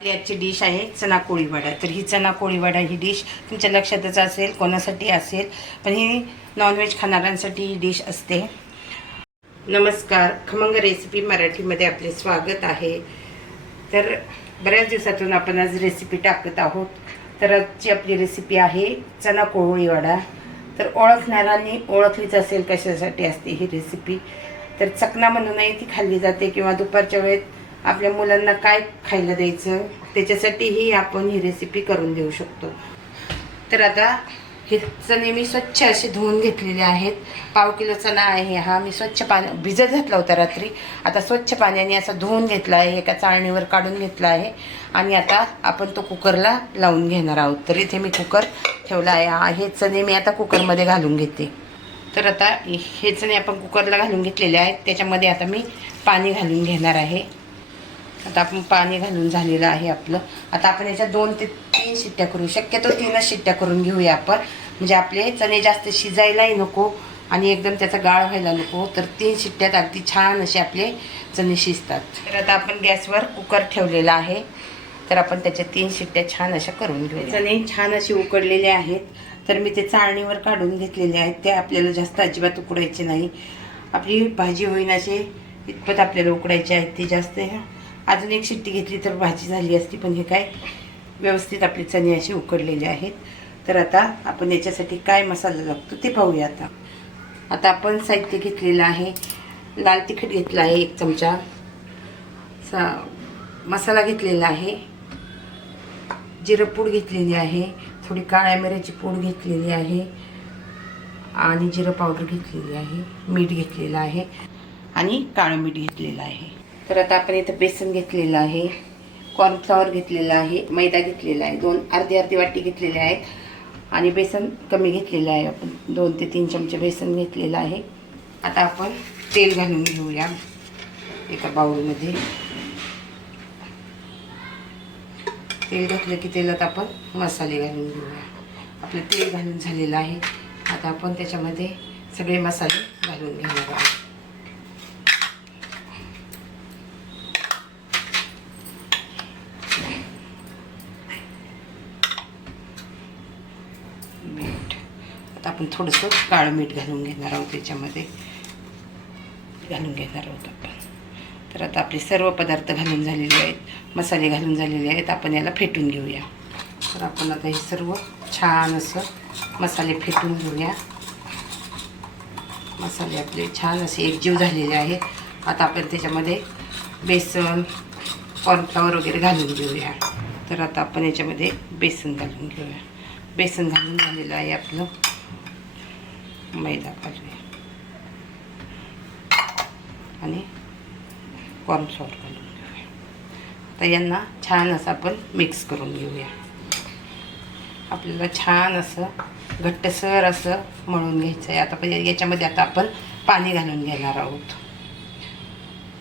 याची आजची डिश आहे चना कोळीवाडा तर ही चना कोळीवाडा ही डिश तुमच्या लक्षातच असेल कोणासाठी असेल पण ही नॉनव्हेज खाणाऱ्यांसाठी ही डिश असते. नमस्कार खमंग रेसिपी मराठीमध्ये आपले स्वागत आहे. तर बऱ्याच दिवसातून आपण आज रेसिपी टाकत आहोत. तर आजची आपली रेसिपी आहे चना कोळीवाडा तर ओळखणाऱ्यांनी ओळखलीच असेल कशासाठी असते ही रेसिपी तर चकना म्हणूनही ती खाल्ली जाते किंवा दुपारच्या वेळेत आपल्या मुलांना काय खायला द्यायचं त्याच्यासाठीही आपण ही रेसिपी करून देऊ शकतो. तर आता हे चणे मी स्वच्छ असे धुवून घेतलेले आहेत. पाव किलो चणा आहे हा. मी स्वच्छ पाण्या भिजत घातला होता रात्री. आता स्वच्छ पाण्याने असा धुवून घेतला आहे एका चाळणीवर काढून घेतला आहे. आणि आता आपण तो कुकरला लावून घेणार आहोत. तर इथे मी कुकर ठेवला आहे. हे चणे मी आता कुकरमध्ये घालून घेते. तर आता हे चणे आपण कुकरला घालून घेतलेले आहेत. त्याच्यामध्ये आता मी पाणी घालून घेणार आहे. आता आपण पाणी घालून झालेलं आहे आपलं. आता आपण याच्या दोन ते तीन शिट्ट्या करू. शक्यतो तीनच शिट्ट्या करून घेऊया आपण. म्हणजे आपले चणे जास्त शिजायलाही नको आणि एकदम त्याचा गाळ व्हायला नको. तर तीन शिट्ट्यात अगदी छान असे आपले चणे शिजतात. तर आता आपण गॅसवर कुकर ठेवलेला आहे. तर आपण त्याच्या तीन शिट्ट्या छान अशा करून घेऊ चणे छान असे उकडलेले आहेत. तर मी ते चाळणीवर काढून घेतलेले आहेत. ते आपल्याला जास्त अजिबात उकडायचे नाही. आपली भाजी होईन असे इतपत आपल्याला उकडायचे आहेत ते जास्त. ह्या अजून एक शिट्टी घेतली तर भाजी झाली असती पण हे काय व्यवस्थित आपले चणे असे उकडलेले आहेत. तर आता आपण याच्यासाठी काय मसाला लागतो ते पाहूया आता. आता आपण साहित्य घेतलेलं आहे. लाल तिखट घेतलं आहे एक चमचा. सा मसाला घेतलेला आहे. जिरं पूड घेतलेली आहे. थोडी काळ्या मिऱ्याची पूड घेतलेली आहे. आणि जिरं पावडर घेतलेली आहे. मीठ घेतलेलं आहे. आणि काळं मीठ घेतलेलं आहे. तर आता आपण इथं बेसन घेतलेलं आहे कॉर्नफ्लॉवर घेतलेलं आहे मैदा घेतलेला आहे दोन अर्धी अर्धी वाटी घेतलेले आहेत आणि बेसन कमी घेतलेलं आहे आपण. दोन ते तीन चमचे बेसन घेतलेलं आहे. आता आपण तेल घालून घेऊया एका बाऊलमध्ये तेल घातलं की तेलात आपण मसाले घालून घेऊया. आपलं तेल घालून झालेलं आहे. आता आपण त्याच्यामध्ये सगळे मसाले घालून घेणार आहोत मीठ आता आपण थोडंसं काळं मीठ घालून घेणार आहोत त्याच्यामध्ये घालून घेणार आहोत आपण. तर आता आपले सर्व पदार्थ घालून झालेले आहेत मसाले घालून झालेले आहेत आपण याला फेटून घेऊया. तर आपण आता हे सर्व छान असं मसाले फेटून घेऊया. मसाले आपले छान असे एकजीव झालेले आहेत आता आपण त्याच्यामध्ये बेसन कॉर्नफ्लॉवर वगैरे घालून घेऊया. तर आता आपण याच्यामध्ये बेसन घालून घेऊया. बेसन घालून झालेलं आहे आपलं. मैदा घालूया आणि कॉर्नफ्लॉवर घालून घेऊया. आता यांना छान असं आपण मिक्स करून घेऊया. आपल्याला छान असं घट्टसर असं मळून घ्यायचं आहे आता पहिले याच्यामध्ये आता आपण पाणी घालून घेणार आहोत.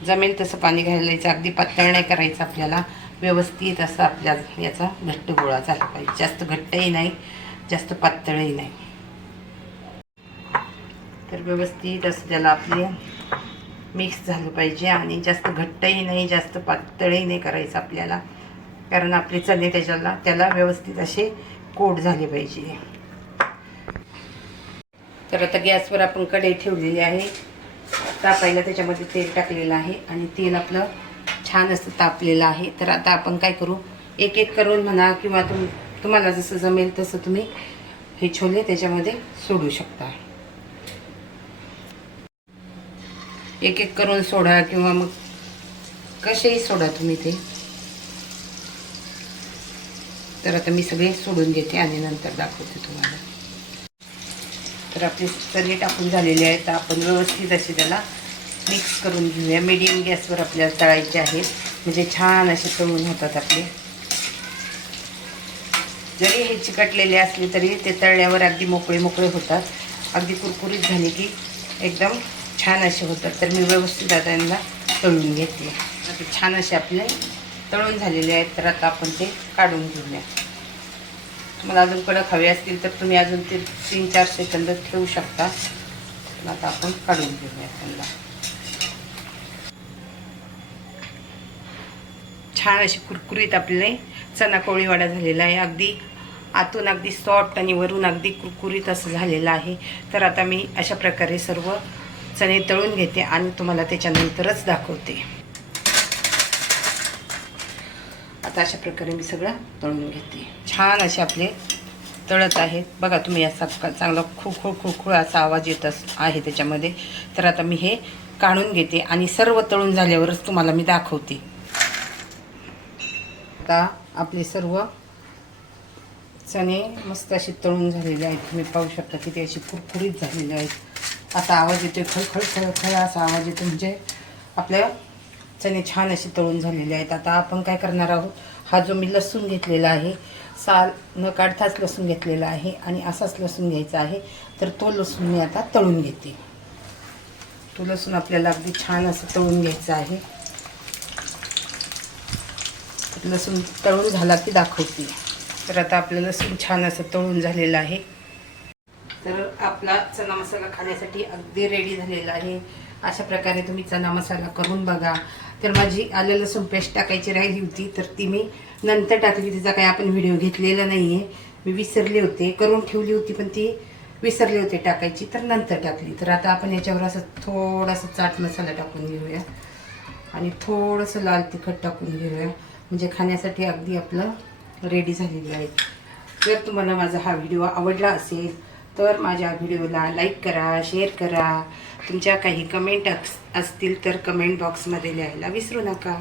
जमेल तसं पाणी घालायचं अगदी पातळ नाही करायचं आपल्याला. व्यवस्थित असं आपल्या याचा घट्ट गोळा झाला पाहिजे. जास्त घट्टही नाही जास्त पातळही नाही. तर व्यवस्थित असं त्याला आपले मिक्स झालं पाहिजे आणि जास्त घट्टही नाही जास्त पातळही नाही करायचं आपल्याला. कारण आपले चणे त्याच्याला त्याला व्यवस्थित असे कोट झाले पाहिजे. तर आता गॅसवर आपण कढई ठेवलेली आहे. तापायला त्याच्यामध्ये तेल टाकलेलं आहे आणि तेल आपलं छान असं तापलेलं आहे. तर आता आपण काय करू? एक एक करून म्हणा किंवा तुम तुम्हाला जसं जमेल तसं तुम्ही हे छोले त्याच्यामध्ये सोडू शकता. एक एक करून सोडा किंवा मग कसेही सोडा तुम्ही ते. तर आता मी सगळे सोडून घेते आणि नंतर दाखवते तुम्हाला. तर आपले सगळे टाकून झालेले आहेत. तर आपण व्यवस्थित असे त्याला मिक्स करून घेऊया. मिडियम गॅसवर आपल्याला तळायचे आहेत. म्हणजे छान असे तळून होतात आपले. जरी हे चिकटलेले असले तरी ते तळल्यावर अगदी मोकळे मोकळे होतात. अगदी कुरकुरीत झाले की एकदम छान असे होतात. तर मी व्यवस्थित आता यांना तळून घेते आता छान असे आपले तळून झालेले आहेत. तर आता आपण ते काढून घेऊया. तुम्हाला अजून कडक हवे असतील तर तुम्ही अजून ते तीन चार सेकंद ठेवू शकता. पण आता आपण काढून घेऊया त्यांना. छान अशी कुरकुरीत आपले चना कोळीवाडा झालेला आहे. अगदी आतून अगदी सॉफ्ट आणि वरून अगदी कुरकुरीत असं झालेलं आहे. तर आता मी अशा प्रकारे सर्व चणे तळून घेते आणि तुम्हाला त्याच्यानंतरच दाखवते. आता अशा प्रकारे मी सगळं तळून घेते. छान असे आपले तळत आहेत. बघा तुम्ही असा चांगला खुळखुळ खुळखुळ असा आवाज येत आहे त्याच्यामध्ये. तर आता मी हे काढून घेते आणि सर्व तळून झाल्यावरच तुम्हाला मी दाखवते. आता आपले सर्व चणे मस्त असे तळून झालेले आहेत. तुम्ही पाहू शकता की ते असे कुरकुरीत झालेले आहेत. आता आवाज येतो खळखळ खळखळ असा आवाज येतो म्हणजे आपल्या चणे छान असे तळून झालेले आहेत. आता आपण काय करणार आहोत? हा जो मी लसूण घेतलेला आहे साल न काढताच लसूण घेतलेला आहे आणि असाच लसूण घ्यायचा आहे तर तो लसूण मी आता तळून घेते. तो लसूण आपल्याला अगदी छान असं तळून घ्यायचं आहे. लसूण तळून झाला की दाखवते. तर आता आपलं लसूण छान असं तळून झालेलं आहे. तर आपला चना मसाला खाण्यासाठी अगदी रेडी झालेला आहे. अशा प्रकारे तुम्ही चना मसाला करून बघा. तर माझी आलं लसूण पेस्ट टाकायची राहिली होती तर ती मी नंतर टाकली. तिचा काही आपण व्हिडिओ घेतलेला नाही आहे मी विसरले होते. करून ठेवली होती पण ती विसरले होते टाकायची तर नंतर टाकली. तर आता आपण याच्यावर असं थोडासा चाट मसाला टाकून घेऊया. आणि थोडंसं लाल तिखट टाकून घेऊया. म्हणजे खाण्यासाठी अगदी आपलं रेडी झालेलं आहे. जर तुम्हाला माझा हा व्हिडिओ आवडला असेल तर माझ्या व्हिडिओला लाईक करा शेअर करा. तुमच्या काही कमेंट असतील तर कमेंट बॉक्समध्ये लिहायला विसरू नका.